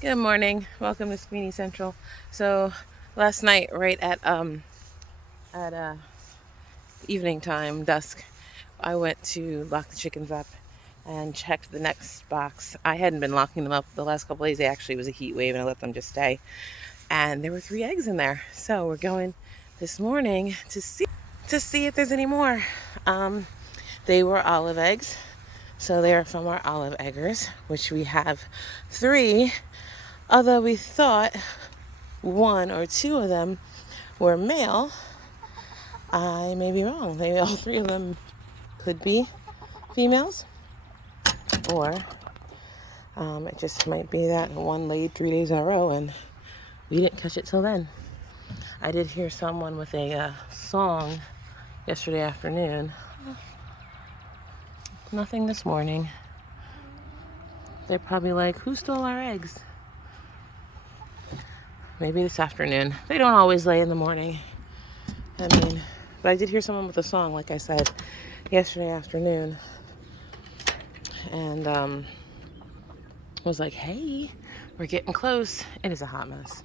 Good morning. Welcome to Sweeney Central. So last night, right at evening time, dusk, I went to lock the chickens up and checked the next box. I hadn't been locking them up the last couple days. It actually was a heat wave, and I let them just stay. And there were 3 eggs in there. So we're going this morning to see if there's any more. Um, they were olive eggs, so they are from our olive eggers, which we have 3. Although we thought 1 or 2 of them were male, I may be wrong. Maybe all 3 of them could be females, or it just might be that one laid 3 days in a row and we didn't catch it till then. I did hear someone with a song yesterday afternoon. Nothing this morning. They're probably like, who stole our eggs? Maybe this afternoon. They don't always lay in the morning. But I did hear someone with a song, like I said, yesterday afternoon. And was like, hey, we're getting close. It is a hot mess.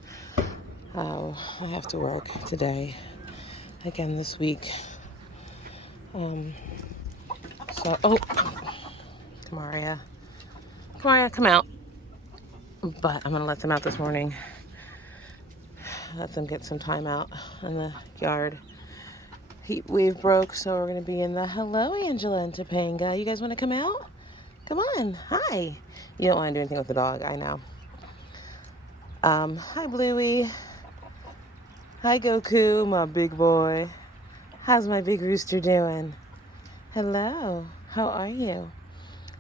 Oh, I have to work today, again this week. Kamaria, come out. But I'm gonna let them out this morning. Let them get some time out in the yard. Heat wave broke, so we're gonna be in the hello, Angela and Topanga. You guys wanna come out? Come on, hi. You don't wanna do anything with the dog, I know. Hi Bluey. Hi Goku, my big boy. How's my big rooster doing? Hello, how are you?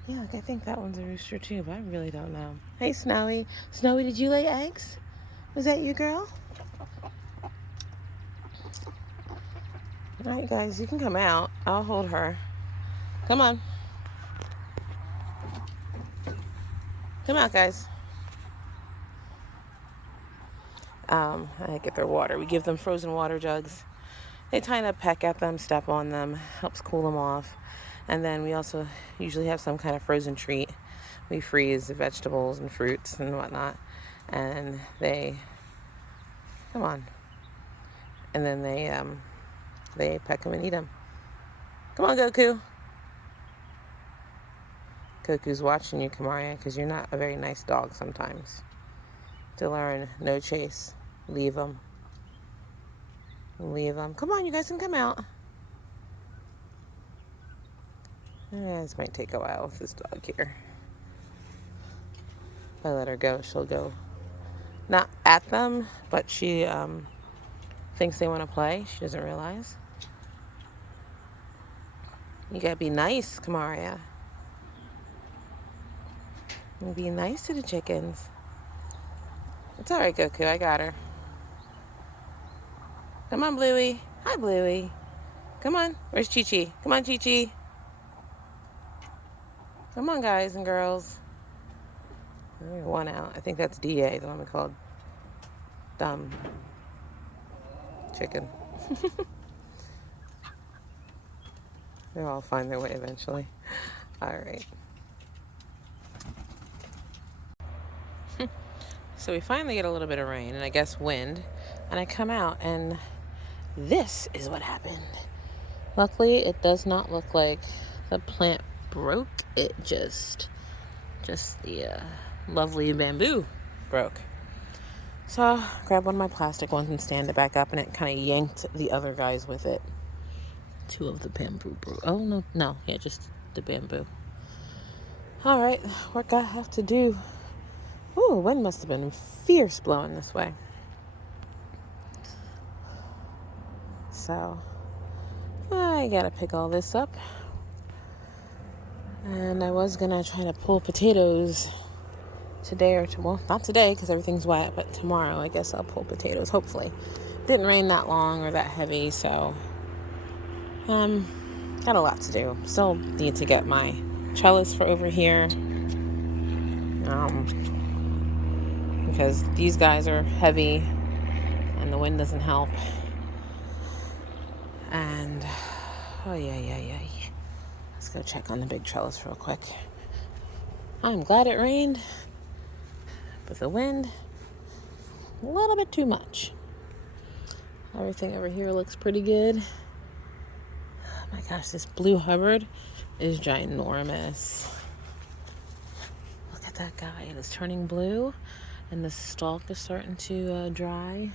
Yeah, I think that one's a rooster too, but I really don't know. Hey Snowy. Snowy, did you lay eggs? Was that you, girl? All right, guys, you can come out. I'll hold her. Come on. Come out, guys. I get their water. We give them frozen water jugs. They kind of peck at them, step on them, helps cool them off. And then we also usually have some kind of frozen treat. We freeze the vegetables and fruits and whatnot. And they, come on. And then they peck them and eat them. Come on, Goku. Goku's watching you, Kamaria, because you're not a very nice dog sometimes. To learn, no chase. Leave them. Leave them. Come on, you guys can come out. This might take a while with this dog here. If I let her go, she'll go. Not at them, but she thinks they want to play. She doesn't realize. You gotta be nice, Kamaria. Be nice to the chickens. It's all right, Goku. I got her. Come on, Bluey. Hi, Bluey. Come on. Where's Chi-Chi? Come on, Chi-Chi. Come on, guys and girls. There's one out. I think that's DA, the one we called dumb chicken. They'll all find their way eventually. All right. So we finally get a little bit of rain and I guess wind. And I come out and this is what happened. Luckily, it does not look like the plant broke. It just the lovely bamboo broke. So I grabbed one of my plastic ones and stand it back up, and it kind of yanked the other guys with it. 2 of the bamboo broke. Oh, no. Yeah, just the bamboo. All right, work I have to do. Ooh, wind must have been fierce blowing this way. So I gotta pick all this up. And I was gonna try to pull potatoes today or tomorrow. Well, not today because everything's wet, but tomorrow I guess I'll pull potatoes, hopefully. Didn't rain that long or that heavy, so got a lot to do. Still need to get my trellis for over here. Because these guys are heavy and the wind doesn't help. And let's go check on the big trellis real quick. I'm glad it rained, with the wind. A little bit too much. Everything over here looks pretty good. Oh my gosh, this blue Hubbard is ginormous. Look at that guy. It is turning blue, and the stalk is starting to dry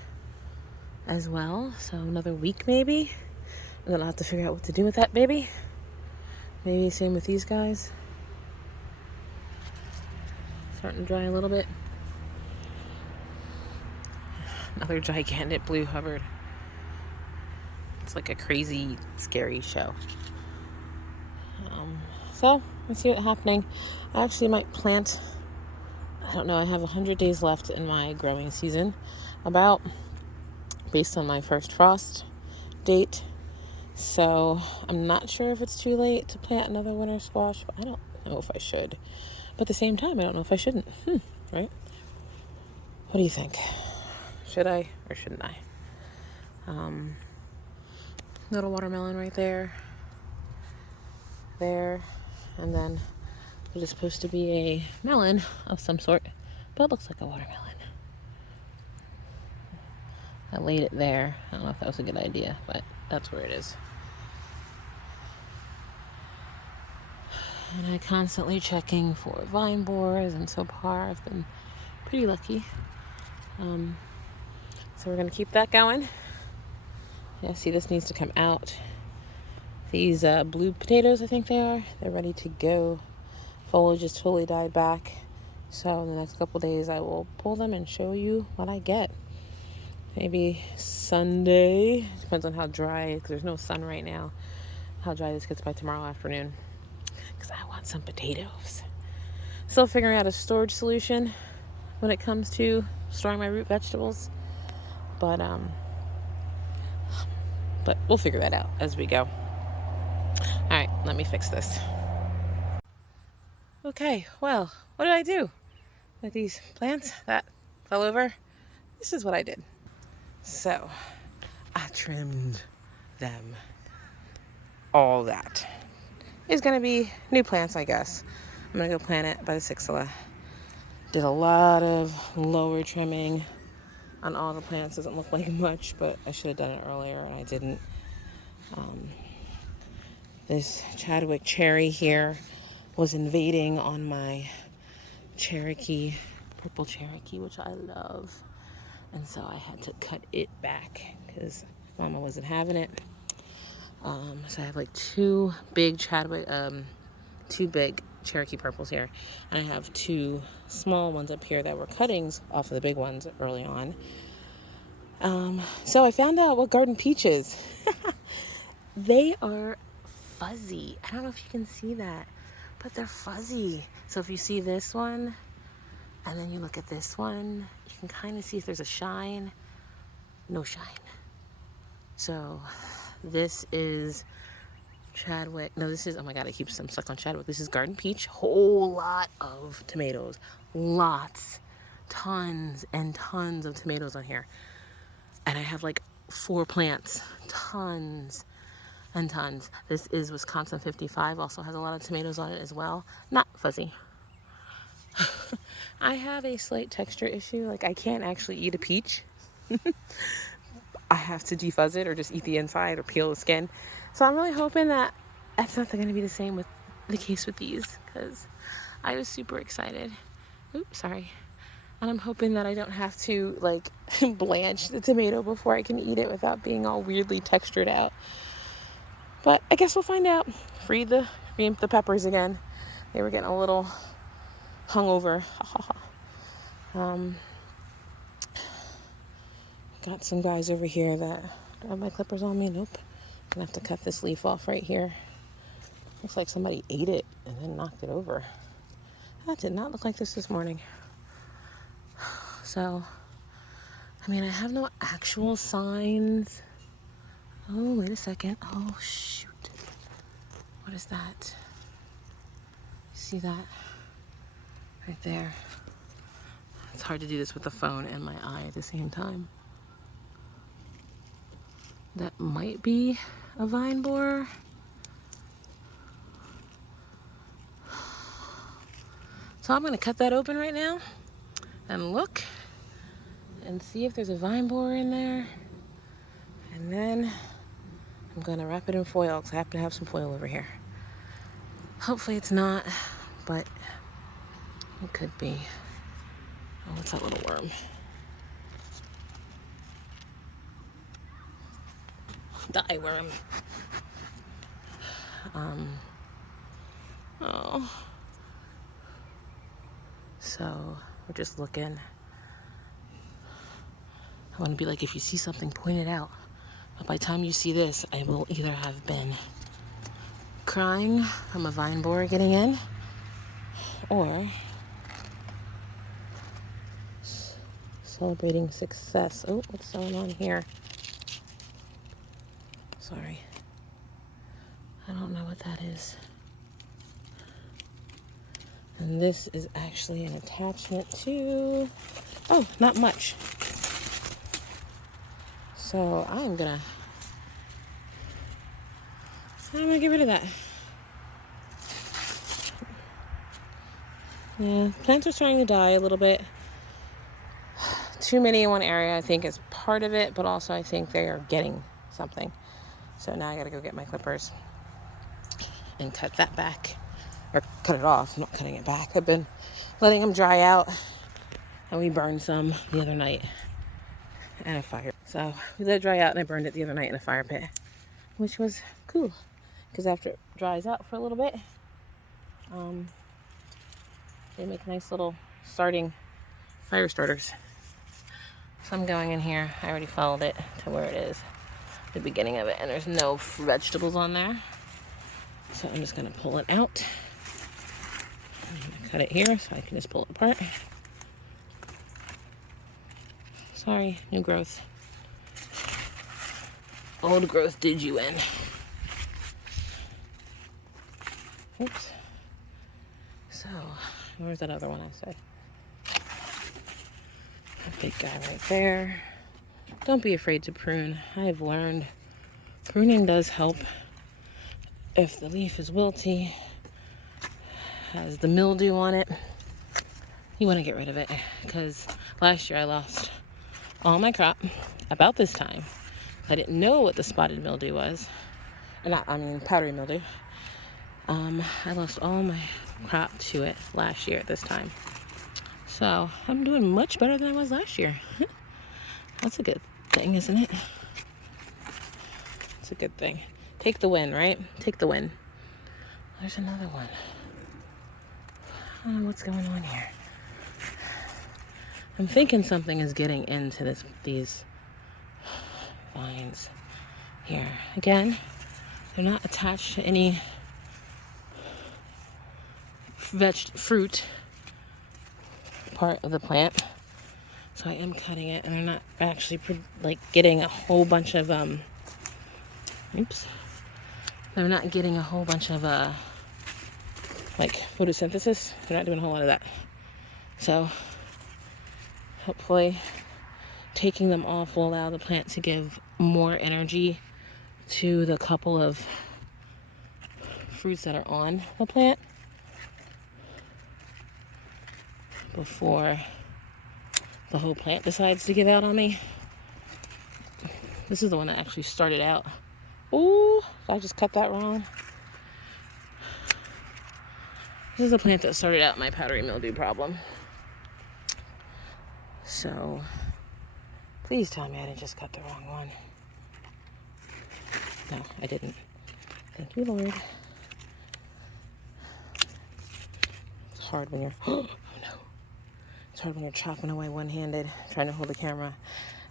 as well. So another week maybe, and then I'll have to figure out what to do with that baby. Maybe same with these guys. Starting to dry a little bit. Another gigantic blue Hubbard. It's like a crazy, scary show. So, let's see what's happening. I actually might plant, I don't know, I have 100 days left in my growing season. About, based on my first frost date. So, I'm not sure if it's too late to plant another winter squash. But I don't know if I should. But at the same time, I don't know if I shouldn't. Right? What do you think? Should I or shouldn't I? Little watermelon right there. There. And then it is supposed to be a melon of some sort. But it looks like a watermelon. I laid it there. I don't know if that was a good idea, but that's where it is. And I'm constantly checking for vine borers, and so far I've been pretty lucky. So we're going to keep that going. Yeah, see, this needs to come out. These blue potatoes, I think they are, they're ready to go. Foliage is totally died back. So in the next couple days I will pull them and show you what I get. Maybe Sunday. Depends on how dry, because there's no sun right now. How dry this gets by tomorrow afternoon. Because I want some potatoes. Still figuring out a storage solution when it comes to storing my root vegetables. But we'll figure that out as we go. All right, let me fix this. Okay, well, what did I do with these plants that fell over? This is what I did. So, I trimmed them. All that is going to be new plants, I guess. I'm going to go plant it by the Sixilla. Did a lot of lower trimming on all the plants. Doesn't look like much, but I should have done it earlier and I didn't. This Chadwick cherry here was invading on my Cherokee, purple Cherokee, which I love. And so I had to cut it back because Mama wasn't having it. So I have like two big Cherokee purples here. And I have two small ones up here that were cuttings off of the big ones early on. So I found out what garden peach is. They are fuzzy. I don't know if you can see that, but they're fuzzy. So if you see this one, and then you look at this one, you can kind of see if there's a shine. No shine. So this is Chadwick. No, this is, oh my God, I keep some stuck on Chadwick. This is garden peach. Whole lot of tomatoes. Lots. Tons and tons of tomatoes on here. And I have like 4 plants. Tons and tons. This is Wisconsin 55. Also has a lot of tomatoes on it as well. Not fuzzy. I have a slight texture issue. Like, I can't actually eat a peach. I have to defuzz it or just eat the inside or peel the skin. So I'm really hoping that that's not going to be the same with the case with these, because I was super excited. Oops, sorry. And I'm hoping that I don't have to like blanch the tomato before I can eat it without being all weirdly textured out. But I guess we'll find out. Ream the peppers again. They were getting a little hungover. Got some guys over here that, do I have my clippers on me? Nope. Gonna have to cut this leaf off right here. Looks like somebody ate it and then knocked it over. That did not look like this morning. So, I mean, I have no actual signs. Oh, wait a second. Oh, shoot. What is that? See that? Right there. It's hard to do this with the phone and my eye at the same time. That might be a vine borer. So I'm going to cut that open right now and look and see if there's a vine borer in there. And then I'm gonna wrap it in foil because I happen to have some foil over here. Hopefully it's not, but it could be. Oh, what's that little worm? Die worm. Oh. So we're just looking. I want to be like, if you see something, point it out. But by the time you see this, I will either have been crying from a vine borer getting in, or celebrating success. Oh, what's going on here? Sorry. I don't know what that is. And this is actually an attachment to, oh, not much. So I'm gonna get rid of that. Yeah, plants are starting to die a little bit. Too many in one area, I think, is part of it, but also I think they are getting something. So now I gotta go get my clippers and cut that back, or cut it off. I'm not cutting it back. I've been letting them dry out, and we burned some the other night in a fire. So we let it dry out, and I burned it the other night in a fire pit, which was cool, because after it dries out for a little bit, they make nice little fire starters. So I'm going in here. I already followed it to where it is, the beginning of it, and there's no vegetables on there. So I'm just gonna pull it out. I'm gonna cut it here so I can just pull it apart. Sorry, new growth. Old growth did you in. Oops. So, where's that other one I said? A big guy right there. Don't be afraid to prune. I've learned pruning does help. If the leaf is wilty, has the mildew on it, you want to get rid of it, because last year I lost all my crop about this time. I didn't know what the spotted mildew was. Powdery mildew. I lost all my crop to it last year at this time. So I'm doing much better than I was last year. That's a good thing, isn't it? It's a good thing. Take the win, right? Take the win. There's another one. What's going on here? I'm thinking something is getting into these vines here. Again, they're not attached to any fruit part of the plant. So I am cutting it, and they're not actually getting a whole bunch of they're not getting a whole bunch of photosynthesis. They're not doing a whole lot of that. So hopefully taking them off will allow the plant to give more energy to the couple of fruits that are on the plant before the whole plant decides to give out on me. This is the one that actually started out. Ooh, I just cut that wrong. This is a plant that started out my powdery mildew problem. So, please tell me I didn't just cut the wrong one. No, I didn't. Thank you, Lord. It's hard when you're, oh no. It's hard when you're chopping away one-handed, trying to hold the camera.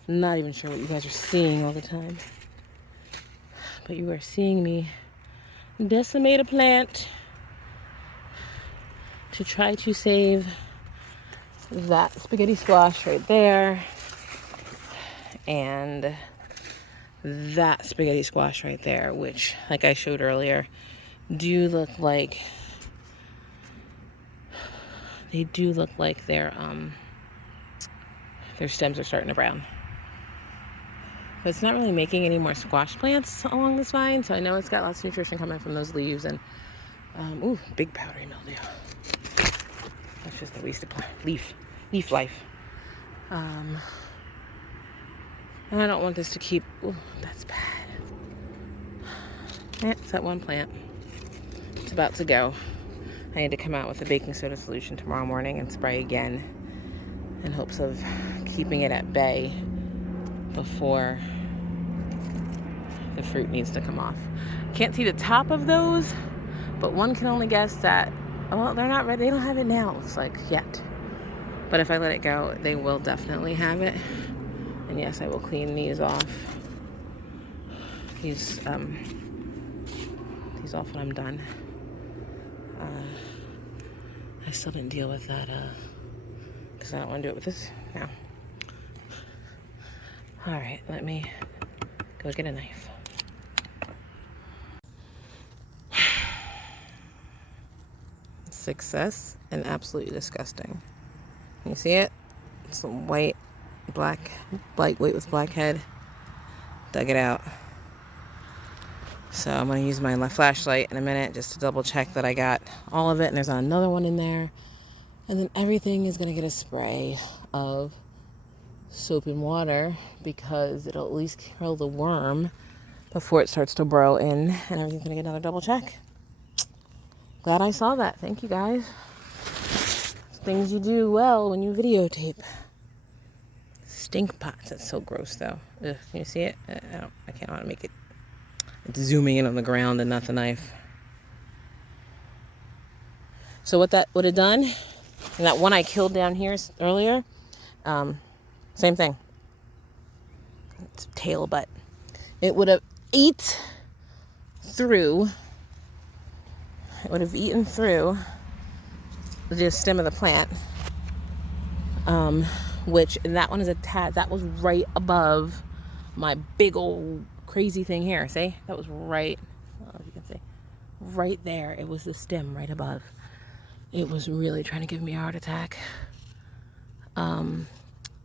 Not even sure what you guys are seeing all the time. But you are seeing me decimate a plant to try to save that spaghetti squash right there and that spaghetti squash right there, which, like I showed earlier, do look like their stems are starting to brown. But it's not really making any more squash plants along this vine, so I know it's got lots of nutrition coming from those leaves. And ooh, big powdery mildew. That's just the leaf. leaf life. And I don't want this to keep, ooh, that's bad. Yeah, it's that one plant. It's about to go. I need to come out with a baking soda solution tomorrow morning and spray again in hopes of keeping it at bay before the fruit needs to come off. Can't see the top of those, but one can only guess that, well, they're not ready. They don't have it now, it looks like, yet. But if I let it go, they will definitely have it. And yes, I will clean these off. These off when I'm done. I still didn't deal with that because I don't want to do it with this now. All right, let me go get a knife. Success and absolutely disgusting. Can you see it? Some white, black, light weight with black head. Dug it out. So I'm going to use my flashlight in a minute just to double check that I got all of it. And there's another one in there. And then everything is going to get a spray of soap and water because it'll at least kill the worm before it starts to burrow in. And everything's going to get another double check. Glad I saw that. Thank you, guys. Things you do well when you videotape. Stink pots. That's so gross, though. Ugh, can you see it? I can't know how to make it. It's zooming in on the ground and not the knife. So what that would have done, and that one I killed down here earlier, same thing. It's a tail butt. It would have eaten through the stem of the plant, which, and that one is a tad, that was right above my big old crazy thing here. See, that was right, I don't know if you can see, right there. It was the stem right above. It was really trying to give me a heart attack.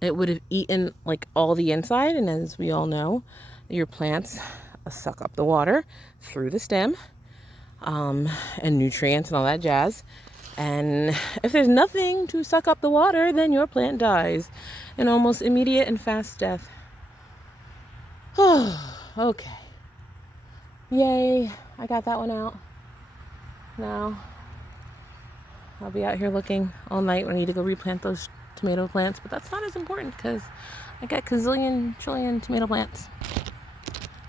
It would have eaten like all the inside, and as we all know, your plants suck up the water through the stem, and nutrients and all that jazz. And if there's nothing to suck up the water, then your plant dies an almost immediate and fast death. Okay. Yay, I got that one out. Now, I'll be out here looking all night when I need to go replant those tomato plants, but that's not as important because I got trillion tomato plants.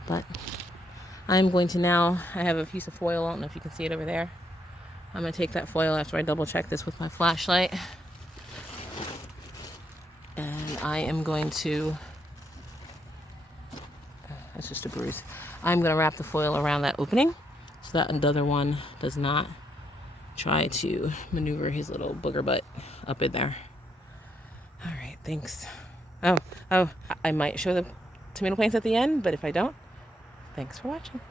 But I'm going to now, I have a piece of foil, I don't know if you can see it over there. I'm going to take that foil after I double check this with my flashlight. And I am going to, that's just a bruise. I'm going to wrap the foil around that opening so that another one does not try to maneuver his little booger butt up in there. All right, thanks. Oh, I might show the tomato plants at the end, but if I don't, thanks for watching.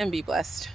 And be blessed.